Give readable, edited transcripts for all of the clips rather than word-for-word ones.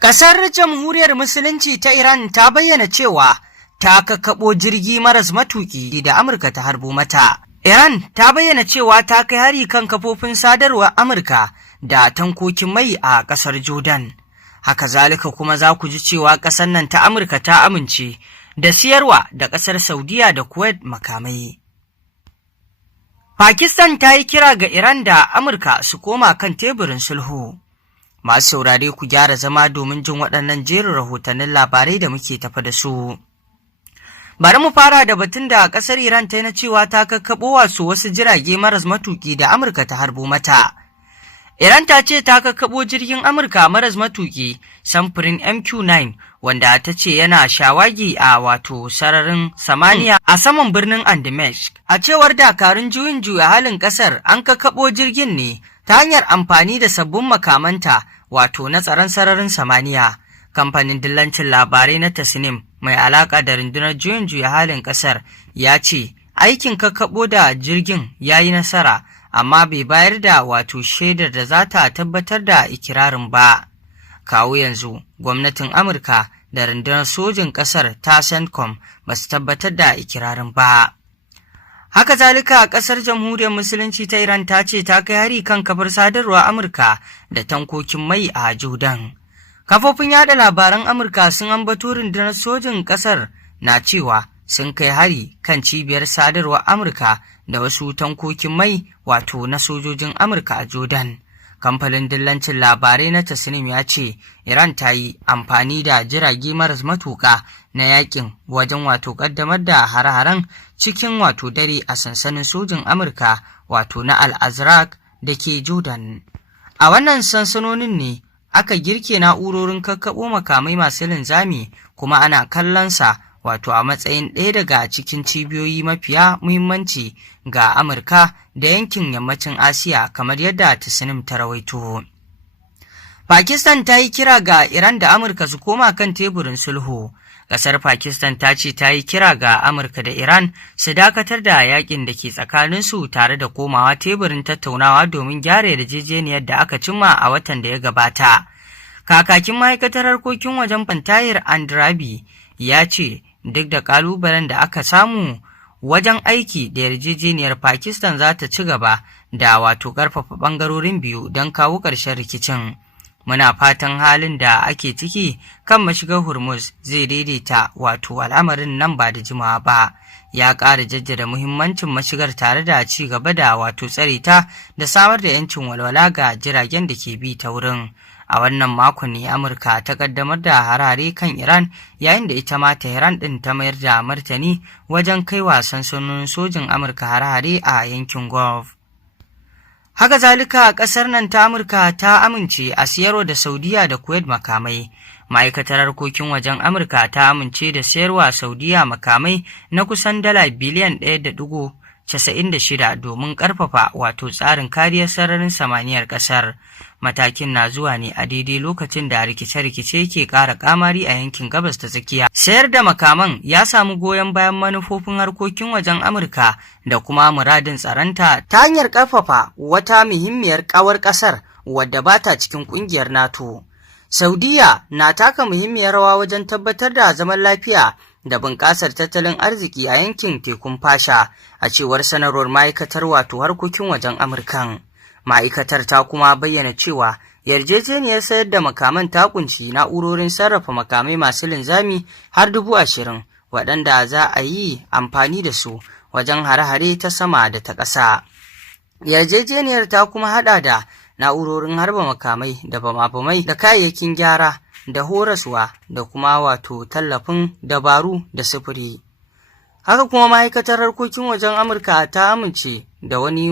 Ƙasar Jamhuriyar Musulunci ta Iran ta bayyana cewa ta kakkaɓo jirgi maras matuƙi da Amurka ta harbo mata. Iran ta bayyana cewa ta kai hari kan kafofin sadarwar Amurka da tankokin mai a ƙasar Jordan. Haka zalika kuma za ku ji cewa ƙasar nan ta Amurka ta amince da siyarwa da ƙasar Saudiya da Kuwait makamai. Pakistan ta yi kira ga Iran da Amurka su koma kan teburin sulhu. Masu saurare ku gyara zama domin jin waɗannan jerin rahotannin labarai da muke tafa da su. Bari mu fara da batun da ƙasar Iran ta yi na cewa ta kakkaɓo wasu jirage maras matuƙi da Amurka ta harbo mata. Iran ta ce ta kakkaɓo jirgin Amurka maras matuƙi samfurin MQ-9 wanda ta ce yana shawagi a sararin samaniya a saman birnin Andimeshk. A cewar dakarun juyin juya halin ƙasar an kakkaɓo jirgin ne ta hanyar amfani da sabbin makamanta na tsaron sararin samaniya. Kamfanin dillancin labarai na Tasnim mai alaƙa da rundunar juyin juya halin ƙasar ya ce aikin kakkaɓo da jirgin ya yi nasara amma bai bayar da shaidar da za ta tabbatar da ikirarin ba. Kawo yanzu gwamnatin Amurka da rundunar sojin ƙasar ta CENTCOM ba su tabbatar da ikirarin ba. Haka zalika ƙasar Jamhuriyar Musulunci ta Iran ta ce ta kai hari kan kafar sadarwa Amurka da tankokin mai a Jordan. Kafofin yada labaran Amurka sun ambato rundunar sojin ƙasar na cewa sun kai hari kan cibiyar sadarwar Amurka da wasu tankokin mai na sojojin Amurka a Jordan. Kamfanin dillancin labarai na Tasnim ya ce Iran ta yi amfani da jirage maras matuƙa na yakin wajen ƙaddamar da hare-haren cikin dare a sansanin sojin Amurka na Al-Azraq da ke Jordan. A wannan sansanonin ne aka girke na'urorin kakkaɓo makamai masu linzami kuma ana kallonsa a matsayin ɗaya daga cikin cibiyoyi mafiya muhimmanci ga Amurka da yankin yammacin Asiya kamar yadda Tasnim ta rawaito. Pakistan ta yi kira ga Iran da Amurka su koma kan teburin sulhu. Ƙasar Pakistan ta ce ta yi kira ga Amurka da Iran su dakatar da yakin da ke tsakaninsu tare da komawa teburin tattaunawa domin gyara yarjejeniyar da aka cimma a watan da ya gabata. Kakakin ma'aikatar harkokin wajen Tahir Andrabi ya ce duk da ƙalubalen da aka samu wajen aiki da yarjejeniyar Pakistan za ta ci gaba da ƙarfafa ɓangarorin biyu don kawo ƙarshen rikicin. Muna fatan halin da ake ciki kan mashigar Hormuz zai daidaita al'amarin nan ba da jimawa ba. Ya ƙara jaddada muhimmancin mashigar tare da ci gaba da tsare ta da samar da 'yancin walwala ga jiragen da ke bi ta wurin. A wannan makon ne Amurka ta kaddamar da harare kan Iran yayin da ita ma Tehran ɗin ta mayar da martani wajen kai wa sansanonin sojin Amurka harare a yankin Gulf. Haka zalika ƙasar nan ta Amurka ta amince a siyarwa da Saudiya da Kuwait makamai. Ma'aikatar harkokin wajen Amurka ta amince da sayarwa Saudiya makamai na kusan dala biliyan 1.96 domin ƙarfafa tsarin kariyar sararin samaniyar ƙasar. Matakin na zuwa ne a daidai lokacin da rikice-rikice ke ƙara ƙamari a yankin gabas ta tsakiya. Sayar da makaman ya samu goyon bayan manufofin harkokin wajen Amurka da kuma muradin tsaronta ta hanyar ƙarfafa wata muhimmiyar ƙawar ƙasar wadda ba ta cikin ƙungiyar NATO. Saudiya na taka muhimmiyar rawa wajen tabbatar da zaman lafiya da bunƙasar tattalin arziki a yankin tekun Fasha, a cewar sanarwar ma'aikatar harkokin wajen Amurkan. Ma'aikatar ta kuma bayyana cewa yarjejeniyar sayar da makaman ta kunshi na'urorin sarrafa makamai masu linzami har 20,000 waɗanda za a yi amfani da su wajen hare-hare ta sama da ta ƙasa. Yarjejeniyar ta kuma haɗa da na'urorin harba makamai da bama-bamai da kayayyakin gyara da horaswa da kuma tallafin dabaru da sufuri. Haka kuma ma'aikatar harkokin wajen Amurka ta amince da wani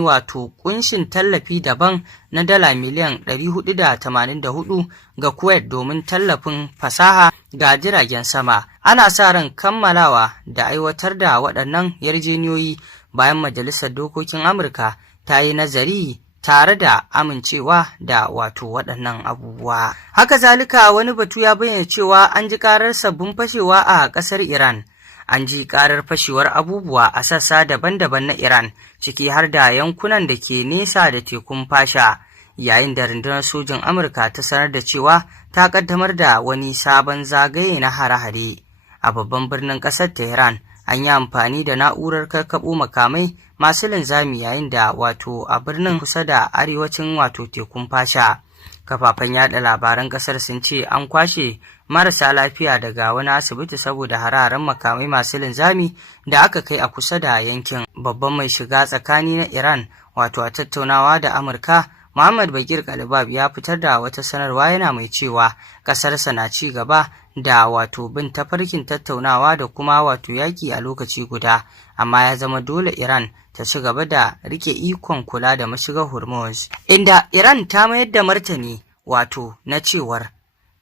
kunshin tallafi daban na dala miliyan 484 ga Kuwait domin tallafin fasaha ga jiragen sama. Ana sa ran kammalawa da aiwatar da waɗannan yarjejeniyoyi bayan Majalisar Dokokin Amurka ta yi nazari tare da amincewa da waɗannan abubuwa. Haka zalika wani batu ya bayyana cewa an ji karar sabbin fashewa a ƙasar Iran. An ji karar fashewar abubuwa a sassa daban-daban na Iran, ciki har da yankunan da ke nesa da tekun Fasha. yayin da rundunar sojin Amurka ta sanar da cewa ta kaddamar da wani sabon zagaye na hare-hare a babban birnin ƙasar Tehran. An yi amfani da na'urar kakkaɓo makamai masu linzami yayin da wato a birnin kusa da arewacin wato tekun Fasha. Kafafen yada labaran ƙasar sun ce an kwashe marasa lafiya daga wani asibiti saboda hare-haren makamai masu linzami da aka kai a kusa da yankin. Babban mai shiga tsakani na Iran wato a tattaunawa da Amurka, Muhammad Bakir Kalibab ya fitar da wata sanarwa yana mai cewa ƙasarsa na ci gaba da wato bin tafarkin tattaunawa da kuma wato yaƙi a lokaci guda, amma ya zama dole Iran ta ci gaba da rike ikon kula da mashigar Hormuz. Inda Iran ta mayar da martani wato na cewar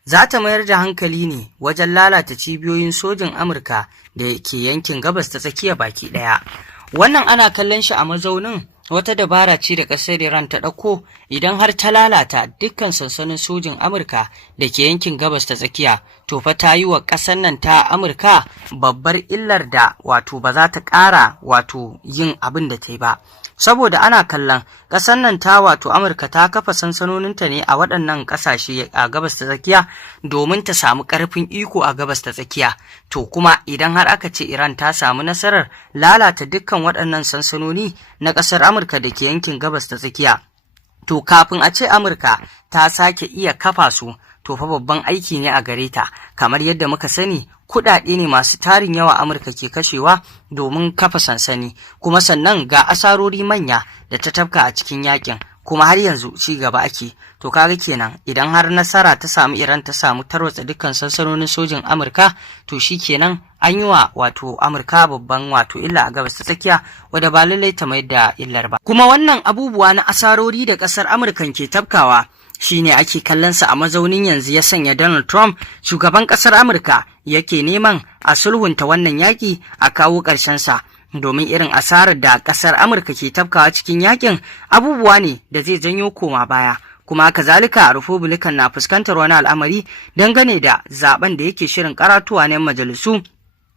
za ta mayar da hankali ne wajen lalata cibiyoyin sojin Amurka da ke yankin gabas ta tsakiya baki ɗaya. Wannan ana kallon shi a mazaunin wata dabara ce da ƙasar Iran ta ɗauko idan har ta lalata dukkan sansanin sojin Amurka da ke yankin gabas ta tsakiya, to fa ta yi wa ƙasar nan ta Amurka babbar illar da wato ba za ta ƙara wato yin abin da ta yi ba. Saboda ana kallon ƙasar nan ta wato Amurka ta kafa sansanoninta ne a waɗannan ƙasashe a gabas ta tsakiya domin ta samu ƙarfin iko a gabas ta tsakiya. To kuma idan har aka ce Iran ta samu nasarar lalata dukkan waɗannan sansanoni na ƙasar Amurka da ke yankin gabas ta tsakiya, to kafin a ce Amurka ta sake iya kafa su, to fa babban aiki ne a gare ta. Kamar yadda muka sani, kuɗaɗe ne masu tarin yawa Amurka ke kashewa domin kafa sansani, kuma sannan ga asarori manya da ta tafka a cikin yakin, kuma har yanzu ci gaba ake. To kaga kenan idan har nasara ta samu Iran ta samu tarwatsa dukkan sansanonin sojin Amurka, to shi kenan an yi wa wato Amurka babban wato illa a gabas ta tsakiya wadda ba lallai ta mai da illar ba. Kuma wannan abubuwa na asarori da ƙasar Amurkan ke tafkawa shine ake kallonsa a mazaunin yanzu ya sanya Donald Trump, shugaban ƙasar Amurka, yake neman a sulhunta wannan yaƙi a kawo ƙarshensa, domin irin asarar da ƙasar Amurka ke tafkawa cikin yaƙin abubuwa ne da zai janyo koma baya. Kuma kazalika Republican na fuskantar wani al'amari dangane da zaben da yake shirin karatuwa na majalisu,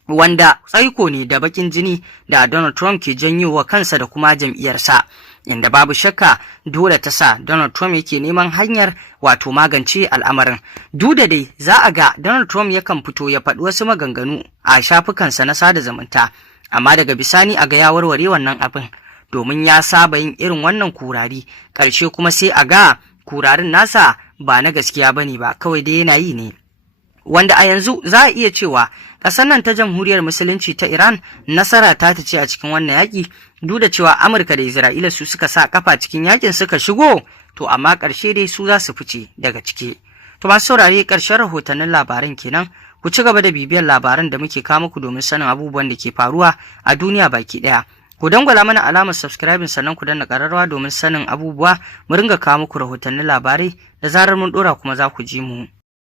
wanda tsaiko ne da bakin jini da Donald Trump ke janyowa kansa da kuma jam'iyyarsa, inda babu shakka dole ta sa Donald Trump yake neman hanyar wato magance al'amarin. Duk da dai za a ga Donald Trump yakan fito ya faɗi wasu maganganu a shafukansa na sada zumunta, amma daga bisani a ga ya warware wannan abin, domin ya saba yin irin wannan kurari, ƙarshe kuma sai a ga kurarin nasa ba na gaskiya bane ba, kawai dai yana yi ne. Wanda a yanzu za a iya cewa ƙasar nan ta jamhuriyar musulunci ta Iran nasara ta ce a cikin wannan yaƙi, duk da cewa Amurka da Isra'ila su suka sa kafa cikin yaƙin suka shigo, to amma ƙarshe dai su za su fice daga ciki. To masu saurare, ƙarshen rahotannin labaran kenan. Ku ci gaba da bibiyar labaran da muke kawo muku domin sanin abubuwan da ke faruwa a duniya baki ɗaya. Ku dangwala mana alamar subscribing sannan ku danna ƙararrawa domin sanin abubuwa mu ringa kawo muku rahotannin labarai da zarar mun ɗora kuma za ku ji mu.